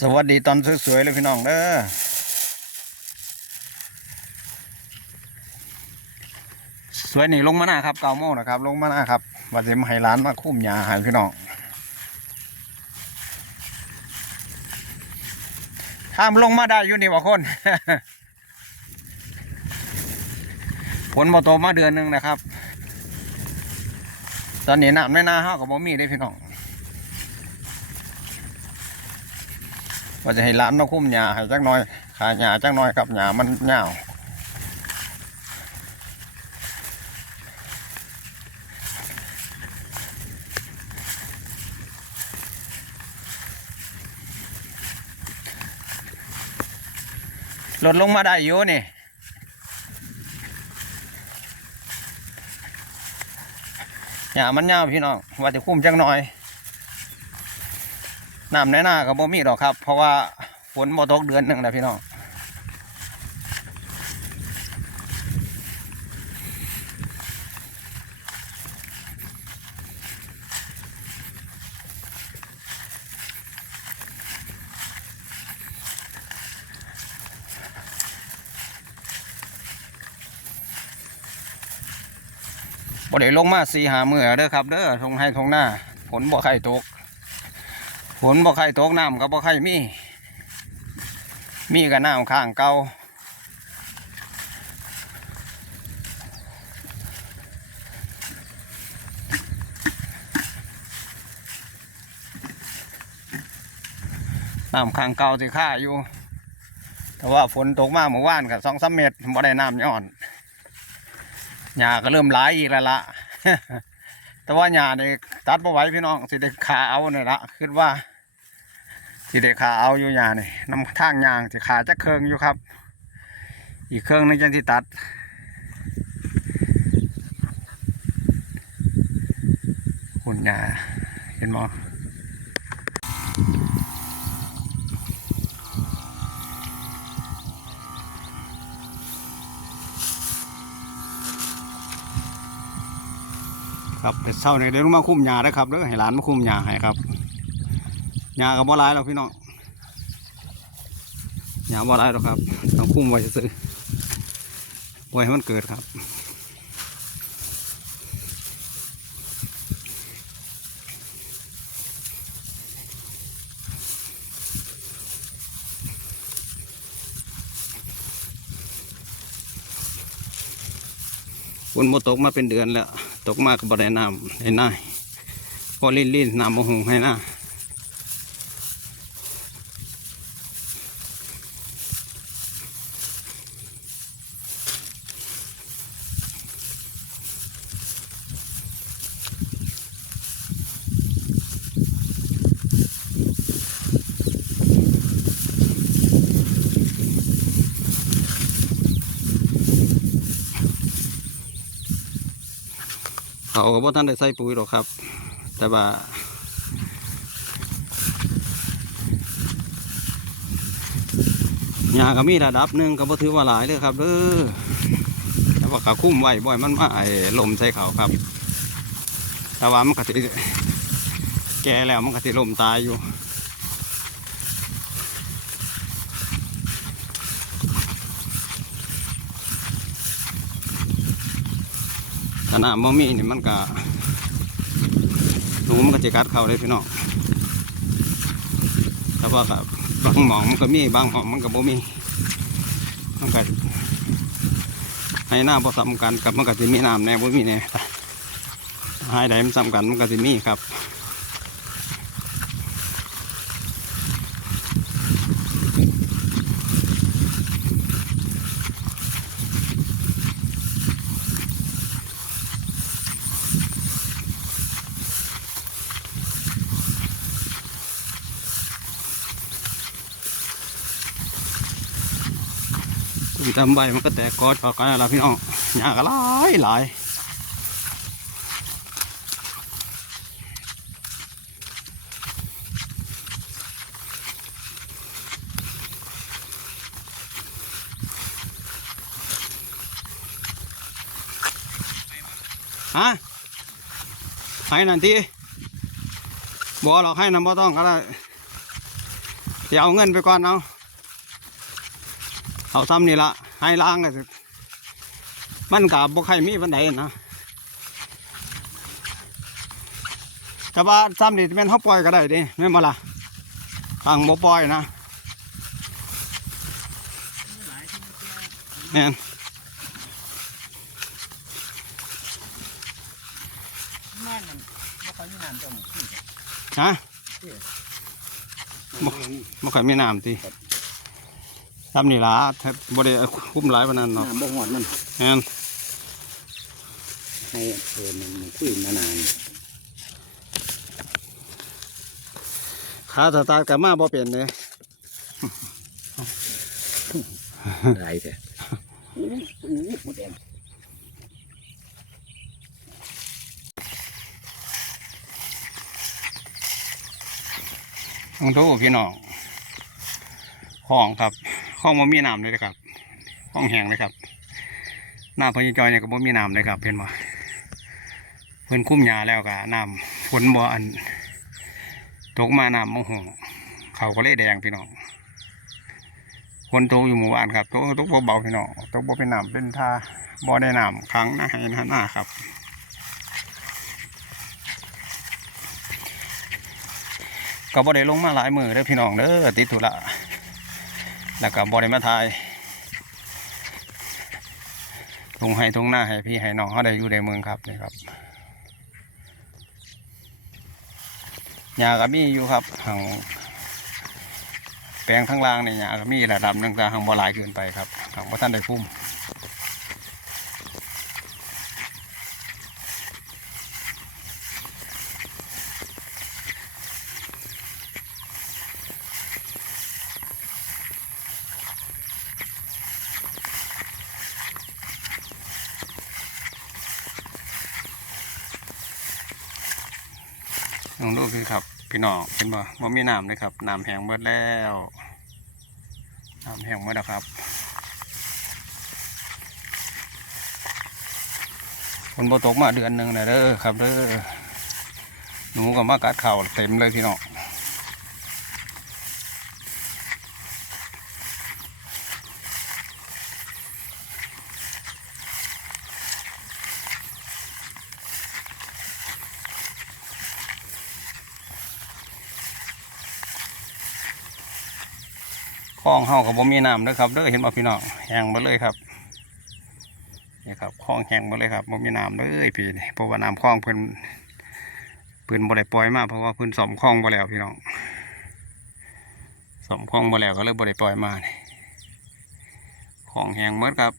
สวัสดีตอนสวยๆเลยพี่น้องเด้อสวยนี่ลงมาหน้าครับเกาโมงนะครับ ลงมาหน้าครับว่าจะมาให้ร้านมาคุ้มยาให้พี่น้องห้ามลงมาได้อยู่นี่บ่คนฝนบ่ตมาเดือนหนึ่งนะครับ ตอนนี้น้ำในนาเฮากับบ่มีได้พี่น้อง ว่าจะให้ร้านมาคุ้มหญ้าให้จักหน่อยขาหญ้าจักหน่อยกับหญ้ามันยาวลดลงมาได้อยู่นี่หญ้ามันยาวพี่น้องว่าจะคุ้มจักหน่อย น้ำในหน้าก็บ่มีหรอกครับ เพราะว่าฝนบ่ตกเดือนหนึ่งนะพี่น้องบ่ได้ลงมาสี่หามือเด้อครับเด้อทงให้ทงหน้าฝนบ่ใครตก นบ่ใครตกน้ำก็บ่ใครมี มีก็น้ำข้างเก่าน้ำข้างเก่าสิค่าอยู่ แต่ว่าฝนตกมากเมื่อวานกับสองสามเมตรบ่ได้น้ำย้อนหญ้าก็เริ่มหลายอีกแล้วละแต่ว่าหญ้าเนี่ตัดบ่ไหวพี่น้องสิได้ขาเอาเนี่ยละคิดว่า สิได้ขาเอาอยู่หญ้านี่น้ำทางยางสิขาจะเครื่องอยู่ครับ อีกเครื่องหนึงจังที่ตัดหุ่นหญ้าเห็นบ่ครับเดี๋ยวเช้านี้เดี๋ยวลงมาคุ้มหญ้าได้ครับเด้อให้หลานมาคุ้มหญ้าให้ครับ หญ้าก็บ่หลายหรอกพี่น้องหญ้าบ่หลายหรอกครับต้องคุ้มไว้ซื่อๆปล่อยให้มันเกิดครับฝนบ่ตกมาเป็นเดือนแล้ว ตกมาก็บ่ได้น้ำให้น่าพอลิ้นลิ้นๆน้ำบ่หงให้น่าาก็บ่ท่านได้ใส่ปุ๋ยหรอกครับ แต่ว่าหญ้าก็มีระดับหนึ่งก็บ่ถือว่าหลายเลยครับเด้อแต่ว่าเขาคุ้มไว้บ่อยมันมาไอ้ลมใส่เขาครับ แต่ว่ามันก็ติแก่แล้วมันก็ติลมตายอยู่ ถ้าดบ่มีนี่มันก็รูมันก็จะกัดเข้าเลยพี่น้องแต่ว่ากับบางหมองมันก็มีบางหมองมันก็บ่มีมันก็ให้หน้าพอสำกันกับมันก็จะมีน้ำแน่บ่มีแน่ให้ใดมันสำกันมันก็จะมีครับ ตุ้มจำใบมันก็แตกกอดเข้ากันแล้วพี่น้องหญ้าก็หลายหลายฮะให้นั่นทีบัวหรอกให้น้ำบ่ต้องก็ได้ใจสิเอาเงินไปก่อนเอา เอาซ้ำนี่ละให้ล้างก็สิมันกับบ่ใครมีปันไดนะแต่ว่าซ้ำนี่แม่นเขาปล่อยก็ได้เดิแม่นบ่ล่ะทางบ่ปล่อยนะแม่นแม่นั่นบ่ค่อยมีน้ำเจ้าหมูขึ้นจ้ะฮะบ่บ่ค่อยมีน้ำติ ซ้ำนี่ล่ะแทบบ่ได้คุ้มหลายปานนั้นเนาะน้ำบ่หอดมันแม่นให้เออมันมันคุยมานานขาสตาร์ทกลับมาบ่เป็นเลยได้แท้อู้อู้หมดแดงต้องโทษพี่น้องห้องครับ ห้องบ่มีน้ำเลยนะครับห้องแห้งเลยครับหน้าพญจอยเนี่ยก็บ่มีน้ำเลยครับเห็นบ่เพิ่นคุ้มยาแล้วก็น้ำฝนบ่อันตกมาน้ำมงหงเขาก็เลยแดงพี่น้องฝนตกอยู่หมู่บ้านครับตกตกเบาๆพี่น้องตกบ่เป็นน้ำเป็นท่าบ่ได้น้ำค้างนะให้หน้าครับก็บ่ได้ลงมาหลายมือเด้อพี่น้องเด้อติดธุระ แล้วก็บ่ไดมาทายลงให้ทงหน้าให้พี่ให้น้องเขาได้อยู่ในเมืองครับนี่ครับหญ้าก็มีอยู่ครับทางแปลงข้างล่างนี่หญ้าก็มีระดับหนึงแต่ทางบ่หลายเกินไปครับทางบ่ท่านได้พุ่มลองดู พี่น้องเห็นบ่บ่มีน้ำเลยครับน้ำแห้งหมดแล้วน้ำแห้งหมดแล้วครับฝนบ่ตกมาเดือนหนึ่งนะเด้อครับเด้อหนูก็มากัดเข่าเต็มเลยพี่น้อง เฮากับบ่มีน้ำเด้อครับเด้อเห็นบ่พี่น้องแห้งมดเลยครับนี่ครับคลองแห้งมดเลยครับบ่มีน้ำเลยพี่นี่เพราะว่าน้ำคลองเพิ่นเพิ่นบ่ได้ปล่อยมาเพราะว่าเพิ่นซ่อมคลองบ่แล้วพี่น้องซ่อมคลองบ่แล้วก็เลยบ่ได้ปล่อยมานี่คลองแห้งหมดครับ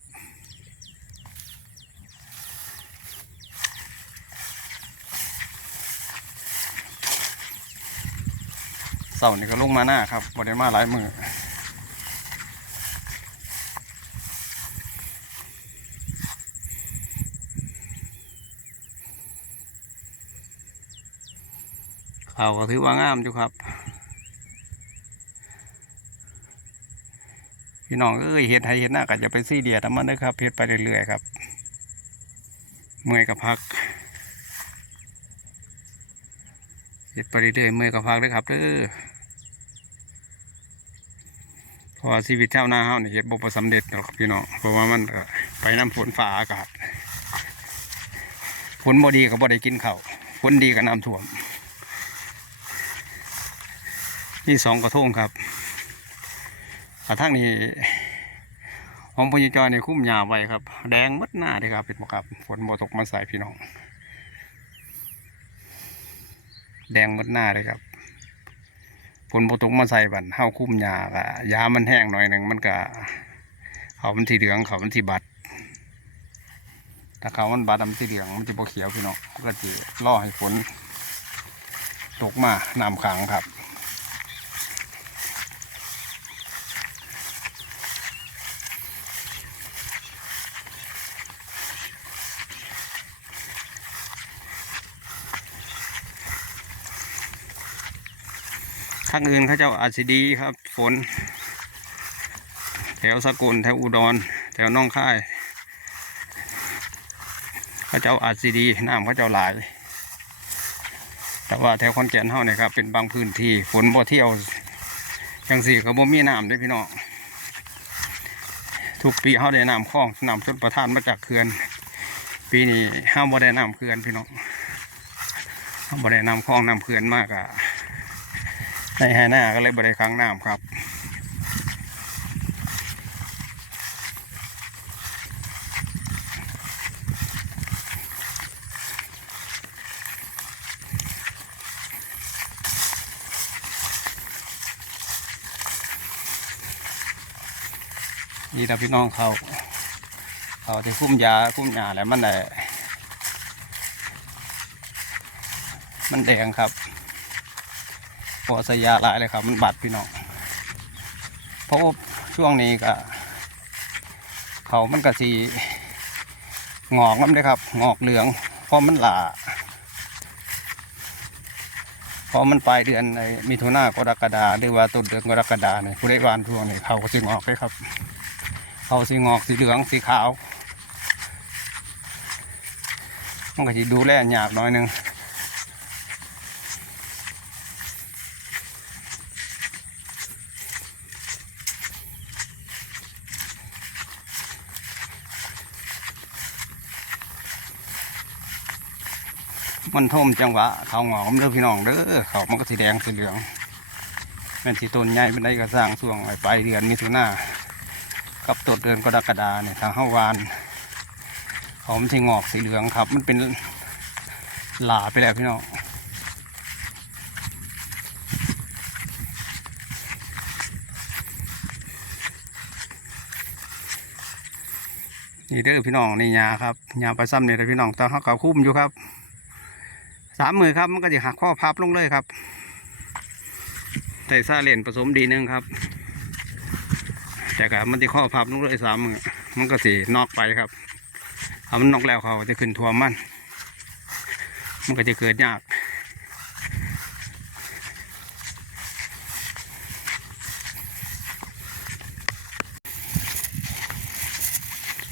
เสาร์นี่ก็ลงมาหน้าครับบ่ได้มาหลายมือ ข่าก็ถือว่างามอยู่ครับ พี่น้องเอ้ยเฮ็ดให้เฮ็ดหน้าก็จะไปซี่เดียดมันเด้อครับเฮ็ดไปเรื่อยๆครับ เมื่อยกับพักเฮ็ดไปเรื่อยๆเมื่อยกับพักเด้อครับเด้อเพราะชีวิตชาวนาเฮานี่เฮ็ดบ่ประสำเร็จหรอกพี่น้องเพราะว่ามันไปน้ำฝนฟ้าอากาศฝนบ่ดีก็บ่ได้กินข้าวฝนดีก็น้ำท่วม นี่สองกระทงครับกระทั่งนี้ของพญจอยนี่คุ้มหญ้าไว้ครับ แดงมัดหน้าเลยครับเป็นบ่ครับฝนบ่ตกมาใส่พี่น้อง แดงมัดหน้าเลยครับฝนบ่ตกมาใส่บันเฮาคุ้มหญ้าก็ยามันแห้งหน่อยหนึ่งมันก็เขามันสีเหลืองเขามันสีบัดถ้าเขามันบัดมันสีเหลืองมันจะบ่เขียวพี่น้องก็จะรอให้ฝนตกมาน้ำขังครับางอื่นเขาเจ้าอาจสิดีครับ ฝน แถวสกุลแถวอุดร แถวน้องค่ายเขาเจ้าอาจสิดีน้ำเขาเจ้าหลาย แต่ว่าแถวขอนแก่นเฮาเนี่ยครับเป็นบางพื้นที่ฝนบ่เที่ยวจังสี่ก็บ่มีน้ำเด้พี่น้องทุกปีเขาได้น้ำคลองน้ำชนประทานมาจากเขื่อน ปีนี้ห้ามบ่ได้น้ำเขื่อนพี่น้องห้ามบ่ได้น้ำคลองน้ำเขื่อนมากอะ ในแห่หน้าก็เลยบ่ได้ค้งน้ำครับนี่นะพี่น้องเขาเขาที่คุ้มยาคุ้มยาแล้วมันได้มันแดงครับ พอสยาหลายเลยครับ มันบาดพี่น้องเพราะช่วงนี้ก็เขามันก็สีงอกมันเลยครับ งอกเหลืองเพราะมันหลาเพราะมันปลายเดือนในมิถุนากรกฎาหรือว่าต้นเดือนกรกฎาเนี่ยผู้ได้วานช่วงนี้เขาก็สิงอกเลยครับเขาสีงอกสีเหลืองสีขาวมันก็จะดูแลยากหน่อยนึง มันท่มจังหวะเขาหงอกมันเด้อพี่น้องเด้อเขามันก็สีแดงสีเหลืองเป็นสีต้นใหญ่เป็นได้ก็สร้างช่วงไปลายเดือนมิถุนากับต้นเดือนกรกฎาเนี่ยทางห้าวานหอมที่งอกสีเหลืองครับ มันเป็นหลาไปแล้วพี่น้องนี่เด้อพี่น้องนี่ยาครับยาปลาซ้ำเนี่ยพี่น้องตอนเขาเขาคุ้มอยู่ครับ สามมือครับมันก็จะหักข้อพับลงเลยครับใส่ซาเลนผสมดีนึงครับแต่ก็มันจะข้อพับลงเลยสามมือมันก็สีนอกไปครับถ้ามันนอกแล้วเขาจะขึ้นทวมมัน มันก็จะเกิดยาก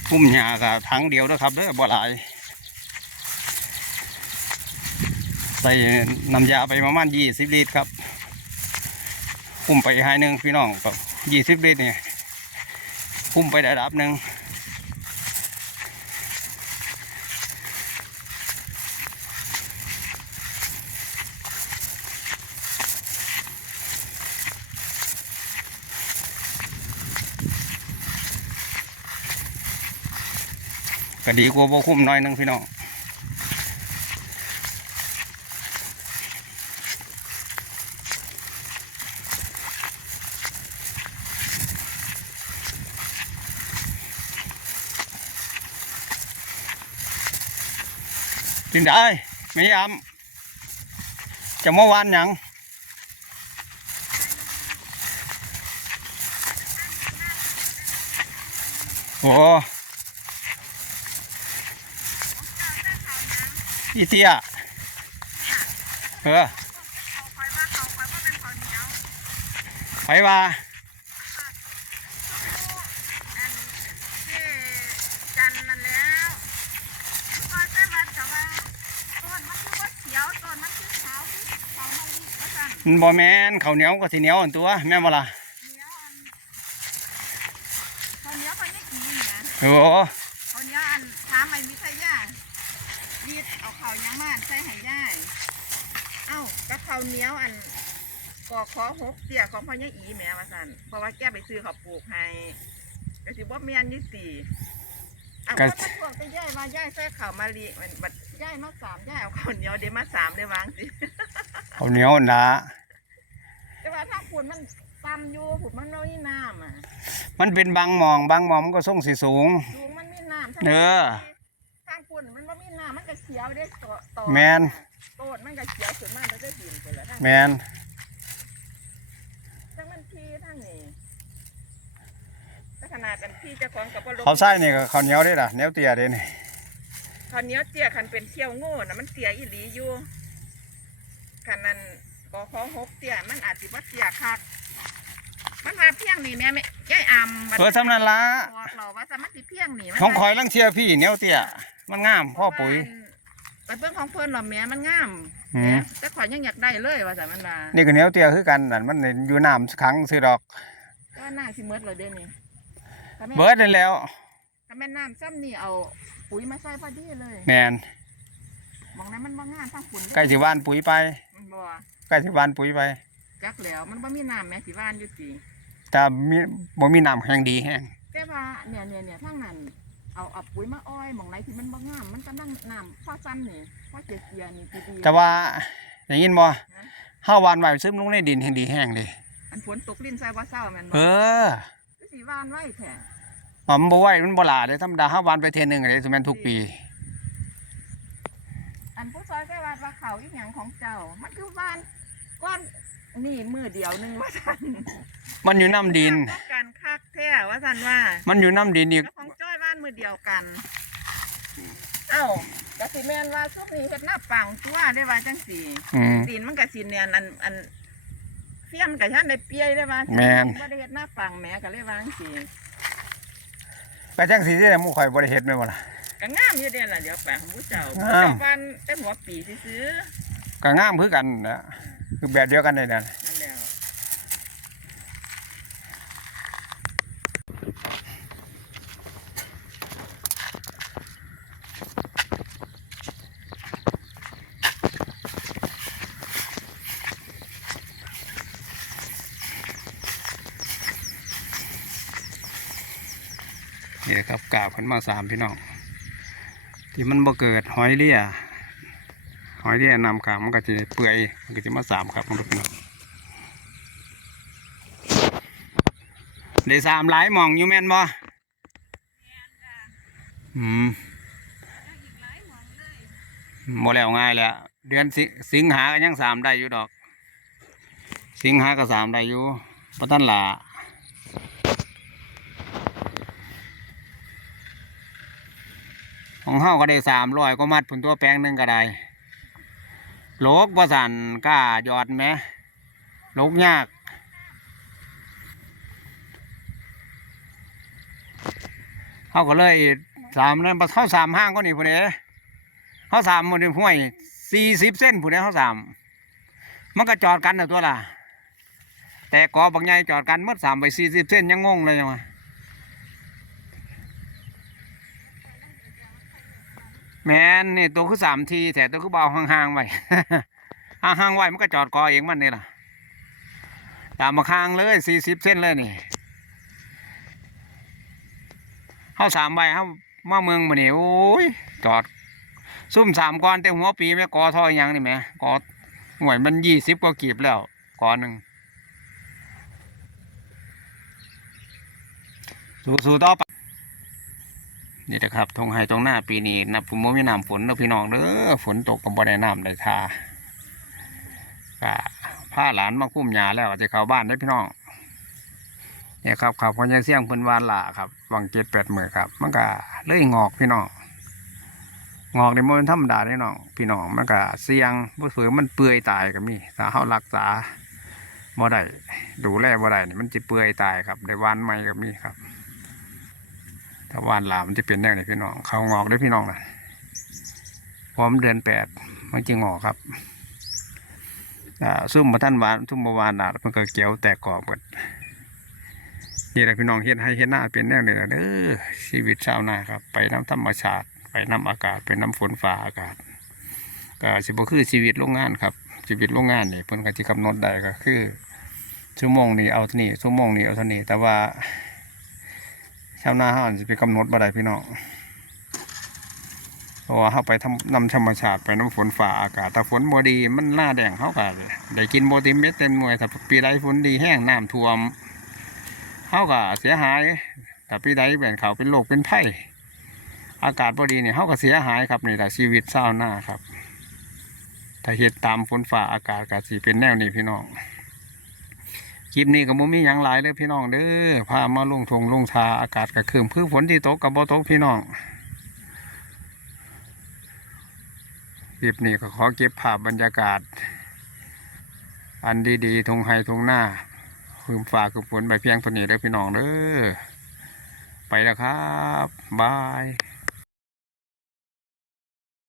พุ่มหญ้ากับทั้งเดียวนะครับเด้อบ่หลาย ใส่น้ำยาไปประมาณยี่สิบลิตรครับพุ่มไปให้หนึ่งพี่น้องแบบยี่สิบลิตรเนี่ยพุ่มไประดับหนึ่งก็ดีกว่าบ่คุ้มหน้อยหนึงพี่น้อง กินได้ไม่ยำจะเมื่อวานหยังโอ้อีเตียเออไปว่า จันนั่นแล้วก็ใส่มาแต่ว่าต้นมันคือว่าเขียวต้นมันคือขาวคือขาวไม่ดีว่าสั่น มันบ่แม่นข้าวเหนียวก็สิเหนียวอันตัวแม่นบ่ล่ะเหนียวอันข้าวเหนียวคนนี้กี่เนี่ยโอ้ข้าวเหนียวอันถามไม่มีใครย่ายีดเอาข้าวยังมาใส่ให้ย่ายเอ้ากับข้าวเหนียวอันกอขอหกเสียของพ่อใหญ่อีแหม่ว่าสั่นเพราะว่าแกไปซื้อข้าวปลูกให้ก็สิบ่แม่นยี่สี่อะก็ก็มาทวงไปย่ายมาย่ายใส่ข้าวมาลีมันบัด ย่ายมาสามย่ายเอาข้าวเหนียวเดี๋ยวมาสามได้วางสิข้าวเหนียวนั่นล่ะแต่ว่าถ้าฝุ่นมันต่ำอยู่ฝุ่นมันไม่มีน้ำอะมันเป็นบางหมองบางหมองมันก็ส่งสิสูง สูงมันมีน้ำเออทางฝุ่นมันไม่มีน้ำมันก็เขียวได้ต่อต่อแม่นโตดมันก็เขียวขึ้นมาแล้วก็ดินไปแล้วทางแมนทั้งมันพี่ทั้งนี้ถ้าขนาดเป็นพี่เจ้าของกับว่าลงเขาวไส้นี่ก็ข้าวเหนียวได้ล่ะเหนียวเตี้ยเด้นี่ ข้าวเหนียวเตี้ยคันเป็นเที่ยวโง่นะมันเตี้ยอีหลีอยู่คันนั้นกอขอหกเตี้ยมันอาจสิว่าเตี้ยคักมันมาเพียงนี่แม่แม่ย่ายอำเออสำนันละบอกเราว่าสามันสิเพียงนี่มันของคอยลังเชียร์พี่เหนียวเตี้ยมันงามพ่อปุ๋ยไปเบิ่งของเพิ่นหรอแหม่มันงามอืแหมมแต่ข่อยยังอยากได้เลยว่าซั่นมันว่านี่ก็เหนียวเตี้ยคือกันนั่นมันอยู่น้ำขังซื้อดอกก็น่าสิหมดแล้วเดี๋ยวนี้ถ้าแม่นเบิดนั่นแล้ว ถ้าแม่นน้ำซ้ำนี่เอาปุ๋ยมาใส่พอดีเลยแมนมองนั้นมันบ่งามทั้งฝุ่นเด้อใกล้สิหวานปุ๋ยไปมันบ่ใกล้สิหวานปุ๋ยไปจักแล้วมันบ่มีน้ำแม่สิว่านอยู่ติแต่มีบ่มีน้ำแห้งดีแห้งแต่ว่าเนี่ยเนี่ยเนี่ยทางนั้นเอาเอาปุ๋ยมาอ้อยหมองไหนที่มันบ่งามมันกำลังน้ำพอซ้ำนี่พอเจียๆนี่ดีๆแต่ว่าได้ยินบ่เฮาหวานไว้ซึมลงในดินแห้งดีแห้งเลยอันฝนตกลิ้นใส่ว่าเศร้าแม่นบ่เออคือสิว่านไว้แท้ มันบ่ไหวมันบ่หลาเด้ธรรมดาเฮาหวานไปเทื่อหนึงเลยสมัยทุกปี อันผู้ซอยก็ว่าว่าเขาอีหยังของเจ้า มันคือว่านก้อนนี่มือเดียวหนึงว่าซั่นมันอยู่น้ำดิน ต้องการคักแท้ว่าซั่นว่ามันอยู่น้ำดินอีก แล้วของจ้อยบ้านมือเดียวกัน เอ้ากะสิแม่นว่าชุบนี้เฮ็ดหน้าปังตัวได้ว่าจังสี่อืม ดินมันกะสิเนียนอันอันเฟี้ยมกะท่านได้เปียได้ว่าแม่น บ่ได้เฮ็ดหน้าปังแหม่ก็เลยว่าจังสี่ ก็จังสิได้หมู่ข่อยบ่ได้เฮ็ดแม่นบ่ล่ะ ก็งามอยู่เด้ล่ะเดี๋ยวแปลงของผู้เจ้างาม เจ้าบ้านแต่หัวปีซื้อก็งามคือกันนะคือแบบเดียวกันเลยนั่นๆนั่นแหล้วนี่ นะครับกาบขึ้นมาสามพี่น้องที่มันบ่เกิดหอยเลี่ยหอยเลี่ยนำขามมันก็จะเปื่อยมันก็จะมาสามครับมันก็พี่น้องได้สามหลายหมองอยู่แม่นบ่อืมบ่แล้วง่ายแหล้วเดือนสิสิงหาก็ยังสามได้อยู่ดอก สิงหาก็สามได้อยู่พระท่านหลา ของเฮาก็ได้สามร้อยก็มัดผลตัวแปลงหนึ่งก็ได้โลกบ่สันกล้าหยอดไหมโลกยากเฮาก็เลยสามนั้นเฮาสามห้างก็นี่พุ่นเด้เฮาสามมันห้วยสี่สิบเส้นพุ่นเด้เฮาสามมันก็จอดกันนะตัวล่ะแต่กอบางใหญ่จอดกันเมื่อสามไปสี่สิบเส้นยังงงเลยจังวะ แมนนี่ตัวคือสามทีแต่ตัวคือเบาห่างๆไว้ห่างๆไว้มันก็จอดกอเองมันนี่ล่ะตามมาข้างเลยสี่สิบเส้นเลยนี่เข้าสามใบเข้ามาเมืองมานี่โอ้ยจอด ซุ่มสามก้อนแต่หัวปีแม่กอทออยังนี่แหม่กอหน่วยมันยี่สิบกว่ากีบแล้วกอหนึ่งสู้ๆต่อไป นี่นะครับทงไฮตรงหน้าปีนี้นับผมว่ามีน้ำฝนนะพี่น้องเด้อฝนตกกับบ่ได้น้ำได้ทาก็พาหลานมาคุ้มยาแล้วจะเข้าบ้านได้พี่น้องเนี่ยครับครับพอยังเสี่ยงเพิ่นวานหล่าครับวังเจ็ดแปดหมือครับ มันก็เลยงอกพี่น้องงอกในมันธรรมดาได้น้องพี่น้องมันก็เสี่ยงบ่เผือมันเปื่อยตายก็มีถ้าเฮารักษาบ่ได้ดูแลบ่ได้นี่มันจะเปื่อยตายครับได้วานใหม่ก็มีครับ ถ้าวานลามันจะเป็นแนวไหนพี่น้อง เขางอกได้พี่น้องนะพร้อมเดือนแปดมันจะงอกครับอ่าซุ่มมาท่านหวานซุ่มมาวานหนามันก็เกี่ยวแตกกรอบหมดนี่แหละพี่น้องเห็นให้เห็นหน้าเป็นแนวนี้แหละเด้อชีวิตชาวนาครับ ไปน้ำธรรมชาติ ไปน้ำอากาศ ไปน้ำฝนฟ้าอากาศก็สิบคือชีวิตโรงงานครับ ชีวิตโรงงานนี่เพิ่นก็สิกำหนดได้ก็คือชั่วโมงนี้เอาเท่านี้ชั่วโมงนี้เอาเท่านี้แต่ว่า ชาวนาเขาอาจจะไปกำหนดบ่ได้พี่น้องเพราะว่าเขาไปทำนำธรรมชาติไปน้ำฝนฝ่าอากาศถ้าฝนบ่ดีมันหน้าแดงเขาก็ได้กินโบติเม็ดเต็มมวยถ้าปีใดฝนดีแห้งน้ำท่วมเขาก็เสียหายถ้าปีใดเป็นเขาเป็นโรคเป็นไผ่อากาศบ่ดีเนี่ยเขาก็เสียหายครับนี่แหละชีวิตชาวนาครับ ถ้าเหตุตามฝนฝ่าอากาศก็สิเป็นแนวนี้พี่น้อง คลิปนี้ก็บ่มีหยังหลายเลยพี่น้องเด้อพามาลงทงลงทาอากาศก็คืมคือฝนที่ตกกับบ่ตกพี่น้องคลิปนี้ก็ขอเก็บภาพบรรยากาศ อันดีๆทงไฮทงหน้าคืมฟ้าคือฝนไปเพียงเท่านี้เด้อพี่น้องเด้อไปแล้วครับบาย